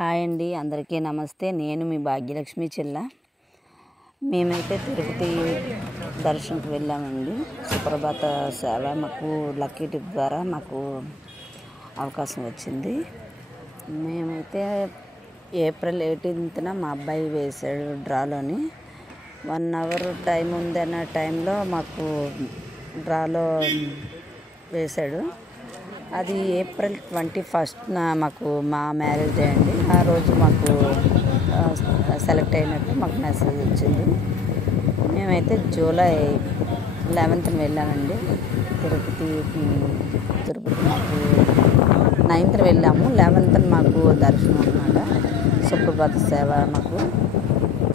Hi అండి, అందరికీ నమస్తే. నేను మీ భాగ్యలక్ష్మి చెల్ల. మేమైతే తిరుపతి దర్శనంకి వెళ్ళామండి. సుప్రభాత సేవ మాకు లక్కీ టిప్ ద్వారా మాకు అవకాశం వచ్చింది. మేమైతే ఏప్రిల్ 18న మా అబ్బాయి వేసాడు డ్రాలోని. 1 అవర్ టైం ఉందన్న టైంలో మాకు డ్రాలో వేశాడు. అది ఏప్రిల్ 21న మాకు మా మ్యారేజ్ డే అండి. ఆ రోజు మాకు సెలెక్ట్ అయినట్టు మాకు మెసేజ్ వచ్చింది. మేమైతే జూలై 11న వెళ్ళామండి తిరుపతి. మాకు 9th వెళ్ళాము, 11th మాకు దర్శనం అన్నమాట. సుప్రభాత సేవ మాకు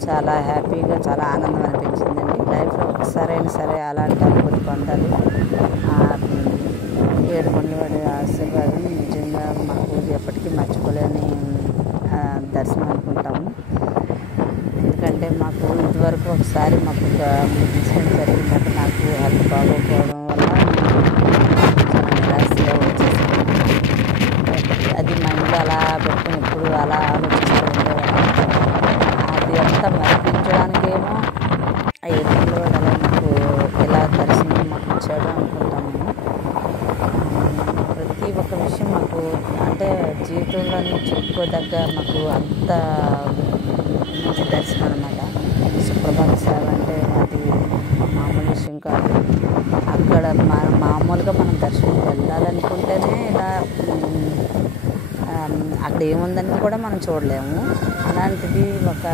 చాలా హ్యాపీగా, చాలా ఆనందం అనిపించిందండి. లైఫ్లో ఒకసారైనా సరే అలాంటి అనుభూతి పొందాలి. ఏడుకొండలవాడి ఆశీర్వాదం నిజంగా మాకు ఎప్పటికీ మర్చిపోలేని దర్శనం అనుకుంటాము. ఎందుకంటే మాకు ఇదివరకు ఒకసారి మాకు ఇన్సిడెంట్ జరిగిందంటే నాకు హెల్త్ బాగోకపోవడం వల్ల నిరాశగా వచ్చేసింది. అది మైండ్లో అలా పెట్టుకుని ఇప్పుడు అలా ఆలోచిస్తూ ఉండేవాళ్ళం. అది అంతా మరిపించడానికేమో ఆ ఏడుకొండలవాడు అలా మాకు ఎలా దర్శనం మాకు ఇచ్చాడు అనుకుంటాము. ప్రతి ఒక్క విషయం మాకు అంటే జీవితంలోని చెప్పుకోదగ్గ మాకు అంత మంచి దర్శనం అన్నమాట. సుప్రభాత సేవ అంటే అది మామూలు విషయం కాదు. అక్కడ మామూలుగా మనం దర్శనం వెళ్ళాలనుకుంటేనే ఇలా అక్కడ ఏముందని కూడా మనం చూడలేము. అలాంటిది ఒక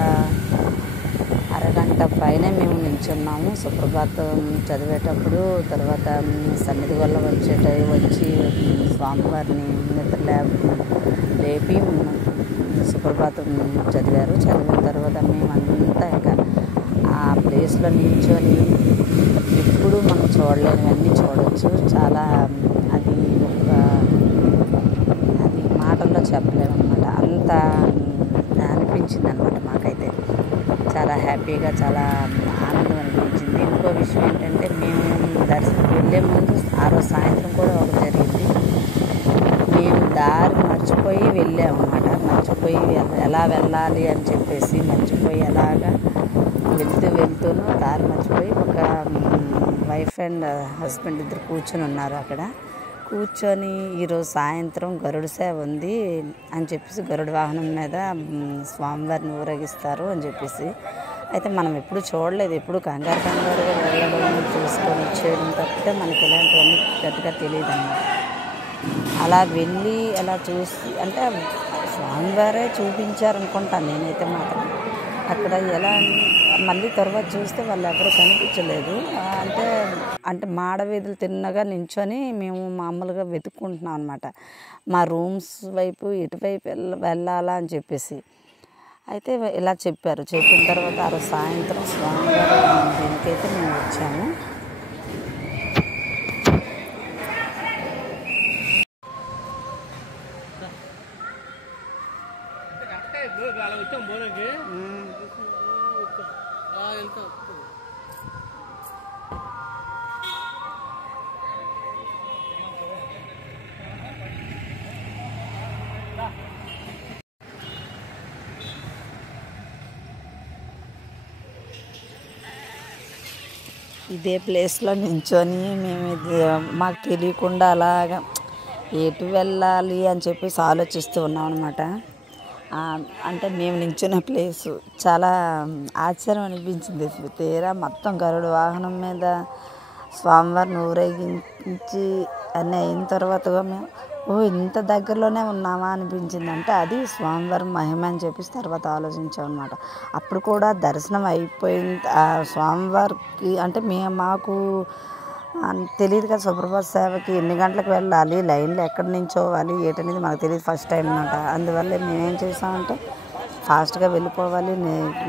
అరగంట పైన మేము నిల్చున్నాము సుప్రభాతం చదివేటప్పుడు. తర్వాత సన్నిధి వల్ల వచ్చి స్వామివారిని నిద్ర లేపి సుప్రభాతం చదివారు. చదివిన తర్వాత మేమంతా ఇంకా ఆ ప్లేస్లో నిల్చొని ఎప్పుడు మనం చూడలేనివన్నీ చూడవచ్చు. చాలా అది మాటల్లో చెప్పలేమన్నమాట. అంత అనిపించింది అన్నమాట. మాకైతే చాలా హ్యాపీగా, చాలా ఆనందం అనిపించింది. ఇంకో విషయం ఏంటంటే మేము దర్శనం వెళ్ళే ముందు ఆ రోజు సాయంత్రం కూడా ఒకటి జరిగింది. మేము దారి మర్చిపోయి వెళ్ళామన్నమాట. మర్చిపోయి ఎలా వెళ్ళాలి అని చెప్పేసి మర్చిపోయి అలాగా వెళ్తూను దారి మర్చిపోయి ఒక వైఫ్ అండ్ హస్బెండ్ ఇద్దరు కూర్చొని ఉన్నారు. అక్కడ కూర్చొని ఈరోజు సాయంత్రం గరుడ సేవ ఉంది అని చెప్పేసి గరుడ వాహనం మీద స్వామివారిని ఊరేగిస్తారు అని చెప్పేసి. అయితే మనం ఎప్పుడు చూడలేదు, ఎప్పుడు కంగారుగా వెళ్ళడం చూసుకొని వచ్చేయడం తప్పితే మనకి ఇలాంటివన్నీ పెద్దగా తెలియదు అన్నమాట. అలా వెళ్ళి అలా చూసి అంటే స్వామివారే చూపించారనుకుంటాను నేనైతే మాత్రం. అక్కడ ఎలా మళ్ళీ తర్వాత చూస్తే వాళ్ళు ఎవరు కనిపించలేదు. అంటే మాడవీధులు తిన్నగా నించొని మేము మామూలుగా వెతుక్కుంటున్నాం అనమాట. మా రూమ్స్ వైపు ఎటువైపు వెళ్ళాలా అని చెప్పేసి. అయితే ఇలా చెప్పారు. చెప్పిన తర్వాత ఆ రోజు సాయంత్రం స్వామివారి దీనికైతే మేము వచ్చాము. ఇదే ప్లేస్లో నించొని మేము మాకు తెలియకుండా అలాగా ఎటు వెళ్ళాలి అని చెప్పేసి ఆలోచిస్తూ ఉన్నాం అనమాట. అంటే మేము నించున్న ప్లేసు చాలా ఆశ్చర్యం అనిపించింది. తీరా మొత్తం గరుడ వాహనం మీద స్వామివారిని ఊరేగించి అన్నీ అయిన తర్వాత మేము ఇంత దగ్గరలోనే ఉన్నామా అనిపించింది. అంటే అది స్వామివారి మహిమ అని చెప్పేసి తర్వాత ఆలోచించాం అనమాట. అప్పుడు కూడా దర్శనం అయిపోయింది. స్వామివారికి అంటే మాకు తెలియదు కదా సుప్రభాత సేవకి ఎన్ని గంటలకు వెళ్ళాలి, లైన్లో ఎక్కడి నించోవాలి ఏంటనేది మాకు తెలియదు. ఫస్ట్ టైం అనమాట. అందువల్ల మేమేం చేసామంటే ఫాస్ట్గా వెళ్ళిపోవాలి,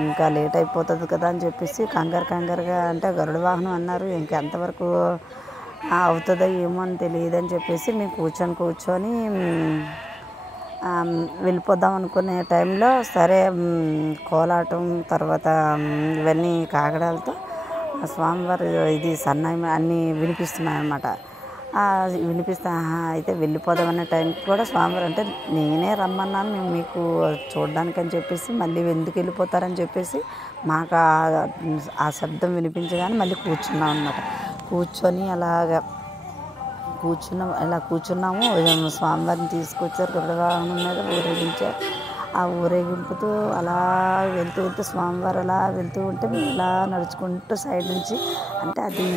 ఇంకా లేట్ అయిపోతుంది కదా అని చెప్పేసి కంగారుగా అంటే గరుడ వాహనం అన్నారు, ఇంకెంతవరకు అవుతుందో ఏమో అని తెలియదు అని చెప్పేసి మేము కూర్చొని వెళ్ళిపోదాం అనుకునే టైంలో సరే కోలాటం తర్వాత ఇవన్నీ కాగడాలతో స్వామివారి ఇది సన్నాయి అన్నీ వినిపిస్తున్నాయి అన్నమాట. వినిపిస్తా అయితే వెళ్ళిపోదామనే టైంకి కూడా స్వామివారు అంటే నేనే రమ్మన్నాను మేము మీకు చూడడానికని చెప్పేసి మళ్ళీ ఎందుకు వెళ్ళిపోతారని చెప్పేసి మాకు ఆ శబ్దం వినిపించగానే మళ్ళీ కూర్చున్నాం అన్నమాట. కూర్చొని కూర్చున్నాము. స్వామివారిని తీసుకొచ్చారు, గరుడ వాహనం మీద ఊరేగించారు. ఆ ఊరేగింపుతో అలా వెళ్తూ స్వామివారు అలా వెళ్తూ ఉంటే మేము ఇలా నడుచుకుంటూ సైడ్ నుంచి అంటే అది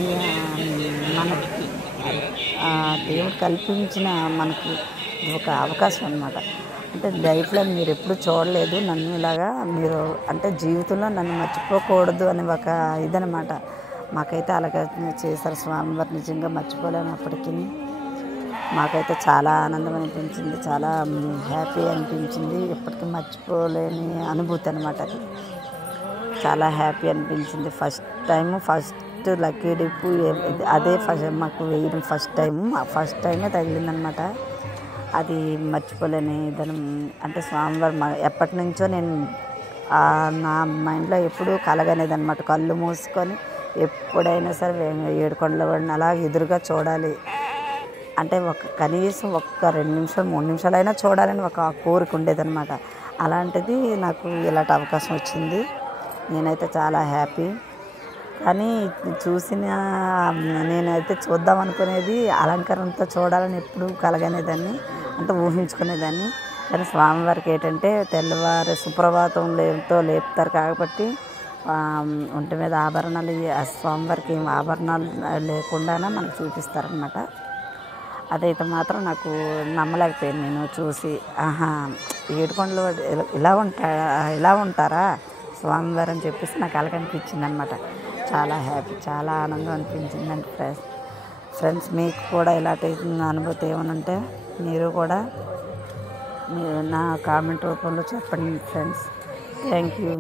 మనకి దేవుడు కల్పించిన మనకి ఒక అవకాశం అన్నమాట. అంటే లైఫ్లో మీరు ఎప్పుడు చూడలేదు నన్ను ఇలాగా, మీరు అంటే జీవితంలో నన్ను మర్చిపోకూడదు అని ఒక ఇదనమాట. మాకైతే అలాగే చేశారు స్వామివారు, నిజంగా మర్చిపోలేనప్పటికీ మాకైతే చాలా ఆనందం అనిపించింది, చాలా హ్యాపీ అనిపించింది. ఎప్పటికీ మర్చిపోలేని అనుభూతి అనమాట. అది చాలా హ్యాపీ అనిపించింది. ఫస్ట్ లక్కీ డిప్పు అదే మాకు వేయడం ఫస్ట్ టైమే తగిలిందనమాట. అది మర్చిపోలేని దాని అంటే స్వామివారు ఎప్పటి నుంచో నేను నా మైండ్లో ఎప్పుడూ కలగనేది అనమాట. కళ్ళు మూసుకొని ఎప్పుడైనా సరే ఏడుకొండలవాడిని అలా ఎదురుగా చూడాలి అంటే కనీసం 2 నిమిషాలు 3 నిమిషాలైనా చూడాలని ఒక కోరిక ఉండేదన్నమాట. అలాంటిది నాకు ఇలాంటి అవకాశం వచ్చింది. నేనైతే చాలా హ్యాపీ. కానీ నేనైతే చూద్దాం అనుకునేది అలంకారంతో చూడాలని ఎప్పుడు కలగనేదాన్ని, అంటే ఊహించుకునేదాన్ని. కానీ స్వామివారికి ఏంటంటే తెల్లవారు సుప్రభాతంతో లేపుతారు కాబట్టి ఒంటి మీద ఆభరణాలు, స్వామివారికి ఏం ఆభరణాలు లేకుండానే మనకు చూపిస్తారనమాట. అదైతే మాత్రం నాకు నమ్మలేకపోయాను నేను చూసి. ఏడుకొండలు ఇలా ఉంటారా స్వామివారు అని చెప్పేసి నాకు అలాగ అనిపించింది అనమాట. చాలా హ్యాపీ, చాలా ఆనందం అనిపించిందండి. ఫ్రెండ్స్ మీకు కూడా ఇలాంటి అనుభూతి ఏమైనా ఉంటే మీరు కూడా నా కామెంట్ రూపంలో చెప్పండి ఫ్రెండ్స్. Thank you.